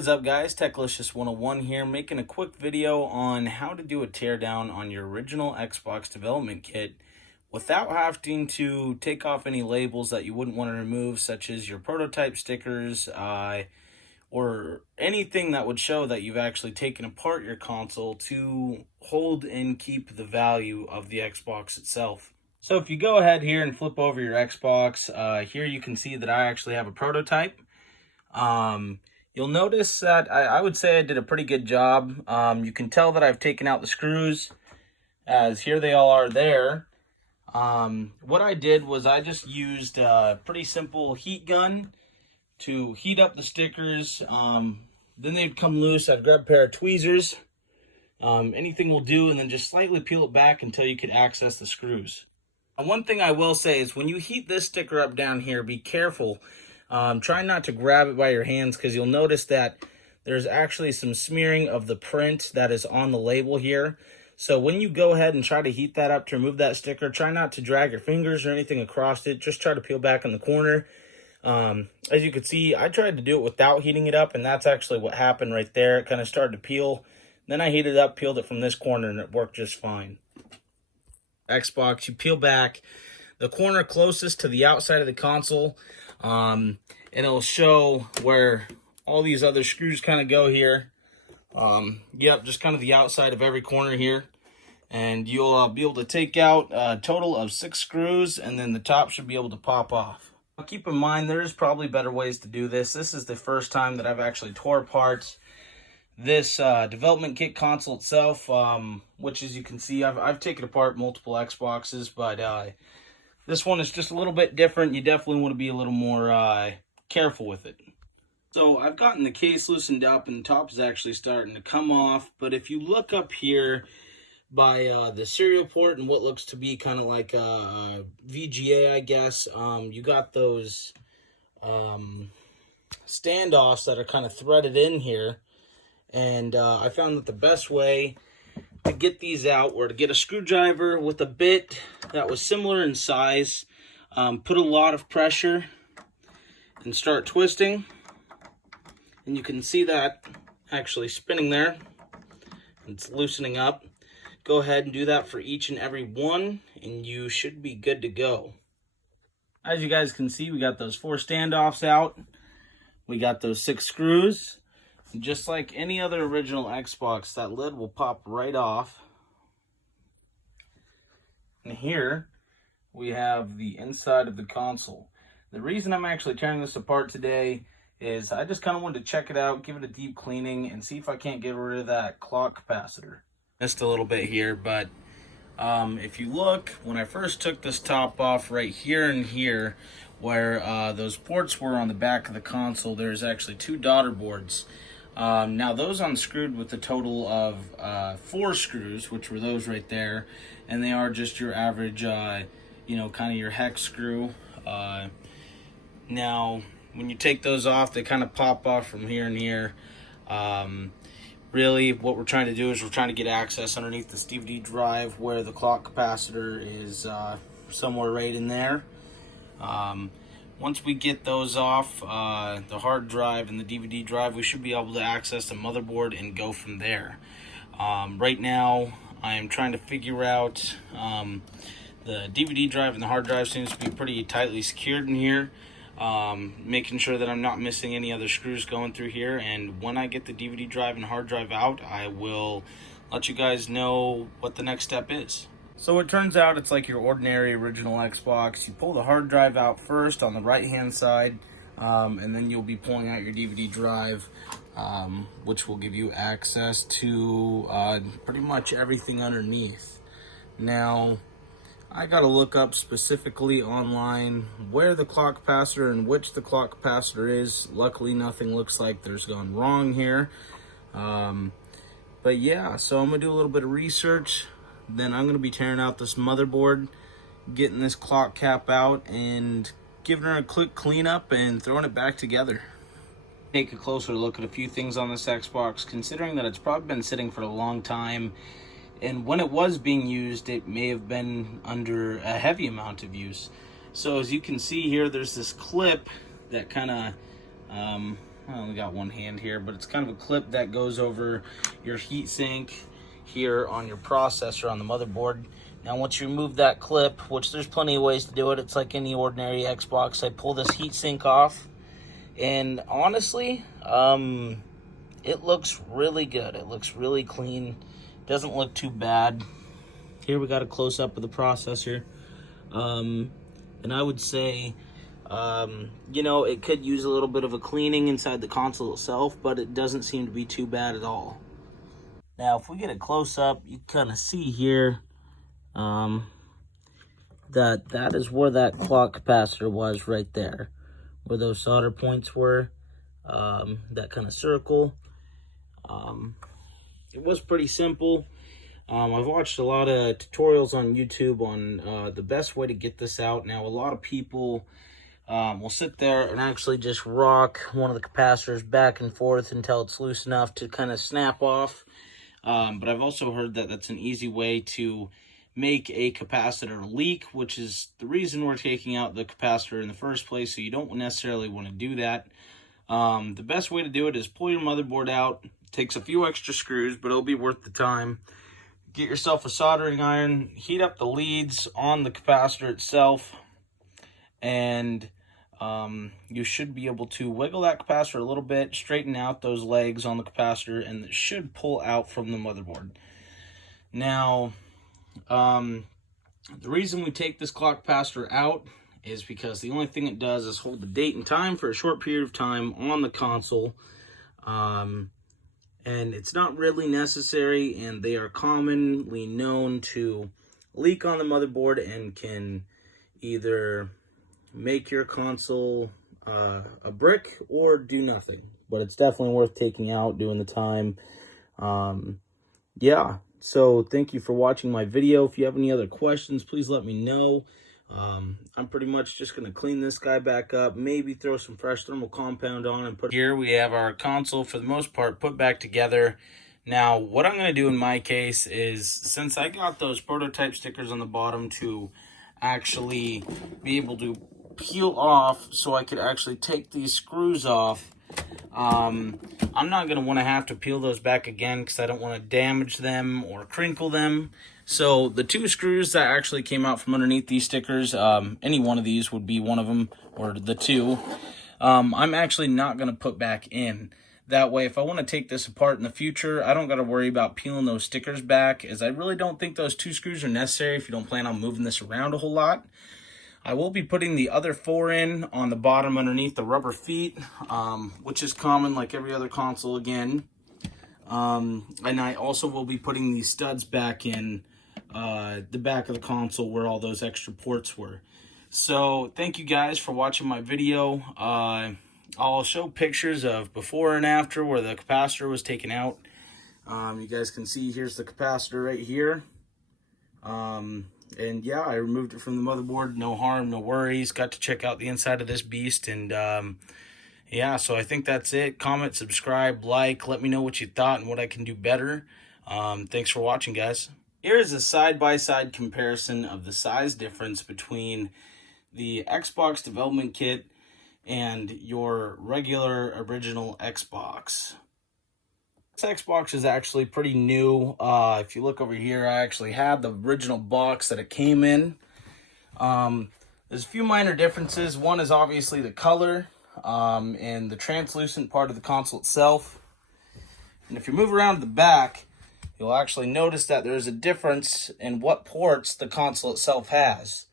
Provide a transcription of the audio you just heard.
What is up, guys? Techlicious 101 here, making a quick video on how to do a teardown on your original Xbox development kit without having to take off any labels that you wouldn't want to remove, such as your prototype stickers, or anything that would show that you've actually taken apart your console to hold and keep the value of the Xbox itself. So if you go ahead here and flip over your Xbox, here you can see that I actually have a prototype. You'll notice that I would say I did a pretty good job. You can tell that I've taken out the screws, as here they all are there. What I did was I just used a pretty simple heat gun to heat up the stickers. Then they'd come loose. I'd grab a pair of tweezers. Anything will do, and then just slightly peel it back until you could access the screws. And one thing I will say is when you heat this sticker up down here, be careful. Try not to grab it by your hands, because you'll notice that there's actually some smearing of the print that is on the label here. So when you go ahead and try to heat that up to remove that sticker, try not to drag your fingers or anything across it. Just try to peel back in the corner. As you can see, I tried to do it without heating it up, and that's actually what happened right there. It kind of started to peel. Then I heated it up, peeled it from this corner, and it worked just fine. Xbox, you peel back the corner closest to the outside of the console, and it'll show where all these other screws kind of go here. Yep, just kind of the outside of every corner here. And you'll be able to take out a total of 6 screws, and then the top should be able to pop off. Now, keep in mind, there's probably better ways to do this. This is the first time that I've actually tore apart this development kit console itself, which, as you can see, I've taken apart multiple Xboxes, but this one is just a little bit different. You definitely want to be a little more careful with it. So I've gotten the case loosened up, and the top is actually starting to come off. But if you look up here by the serial port and what looks to be kind of like a VGA, I guess, you got those standoffs that are kind of threaded in here. And I found that the best way to get these out were to get a screwdriver with a bit that was similar in size, put a lot of pressure, and start twisting. And you can see that actually spinning there. It's loosening up. Go ahead and do that for each and every one, and you should be good to go. As you guys can see, we got those 4 standoffs out. We got those 6 screws. Just like any other original Xbox, that lid will pop right off. And here we have the inside of the console. The reason I'm actually tearing this apart today is I just kind of wanted to check it out, give it a deep cleaning, and see if I can't get rid of that clock capacitor. Missed a little bit here, but if you look, when I first took this top off right here and here, where those ports were on the back of the console, there's actually 2 daughter boards. Now those unscrewed with a total of 4 screws, which were those right there, and they are just your average, kind of your hex screw. Now, when you take those off, they kind of pop off from here and here. Really, what we're trying to do is we're trying to get access underneath this DVD drive where the clock capacitor is somewhere right in there. Once we get those off, the hard drive and the DVD drive, we should be able to access the motherboard and go from there. Right now, I am trying to figure out, the DVD drive and the hard drive seems to be pretty tightly secured in here. Making sure that I'm not missing any other screws going through here, and when I get the DVD drive and hard drive out, I will let you guys know what the next step is. So it turns out it's like your ordinary original Xbox. You pull the hard drive out first on the right hand side, and then you'll be pulling out your DVD drive, which will give you access to pretty much everything underneath. Now, I gotta look up specifically online where the clock capacitor and which the clock capacitor is. Luckily, nothing looks like there's gone wrong here. But yeah, so I'm gonna do a little bit of research. Then I'm gonna be tearing out this motherboard, getting this clock cap out, and giving her a quick cleanup and throwing it back together. Take a closer look at a few things on this Xbox, considering that it's probably been sitting for a long time. And when it was being used, it may have been under a heavy amount of use. So as you can see here, there's this clip that kind of, I only got one hand here, but it's kind of a clip that goes over your heatsink here on your processor on the motherboard. Now once you remove that clip, which there's plenty of ways to do it, it's like any ordinary Xbox, I pull this heatsink off, and honestly, it looks really good. It looks really clean. Doesn't look too bad. Here we got a close-up of the processor. And I would say, you know, it could use a little bit of a cleaning inside the console itself, but it doesn't seem to be too bad at all. Now, if we get a close-up, you kind of see here that is where that clock capacitor was right there, where those solder points were, that kind of circle. It was pretty simple. I've watched a lot of tutorials on YouTube on the best way to get this out. Now, a lot of people will sit there and actually just rock one of the capacitors back and forth until it's loose enough to kind of snap off. But I've also heard that that's an easy way to make a capacitor leak, which is the reason we're taking out the capacitor in the first place, so you don't necessarily want to do that. The best way to do it is pull your motherboard out. It takes a few extra screws, but it'll be worth the time. Get yourself a soldering iron, heat up the leads on the capacitor itself, and you should be able to wiggle that capacitor a little bit, straighten out those legs on the capacitor, and it should pull out from the motherboard. Now, the reason we take this clock capacitor out is because the only thing it does is hold the date and time for a short period of time on the console. And it's not really necessary, and they are commonly known to leak on the motherboard and can either make your console a brick or do nothing. But it's definitely worth taking out, doing the time. Yeah, so thank you for watching my video. If you have any other questions, please let me know. I'm pretty much just going to clean this guy back up, maybe throw some fresh thermal compound on and put... Here we have our console, for the most part, put back together. Now, what I'm going to do in my case is, since I got those prototype stickers on the bottom to actually be able to peel off so I could actually take these screws off, I'm not going to want to have to peel those back again because I don't want to damage them or crinkle them. So the two screws that actually came out from underneath these stickers, any one of these would be one of them, or the two, I'm actually not going to put back in. That way, if I want to take this apart in the future, I don't got to worry about peeling those stickers back, as I really don't think those two screws are necessary if you don't plan on moving this around a whole lot. I will be putting the other four in on the bottom underneath the rubber feet, which is common like every other console again. And I also will be putting these studs back in the back of the console where all those extra ports were. So thank you guys for watching my video. I'll show pictures of before and after where the capacitor was taken out. You guys can see here's the capacitor right here. And yeah, I removed it from the motherboard. No harm, no worries. Got to check out the inside of this beast. And yeah, so I think that's it. Comment, subscribe, like. Let me know what you thought and what I can do better. Thanks for watching, guys. Here is a side-by-side comparison of the size difference between the Xbox development kit and your regular original Xbox. This Xbox is actually pretty new. If you look over here, I actually have the original box that it came in. There's a few minor differences. One is obviously the color and the translucent part of the console itself. And if you move around to the back, you'll actually notice that there's a difference in what ports the console itself has.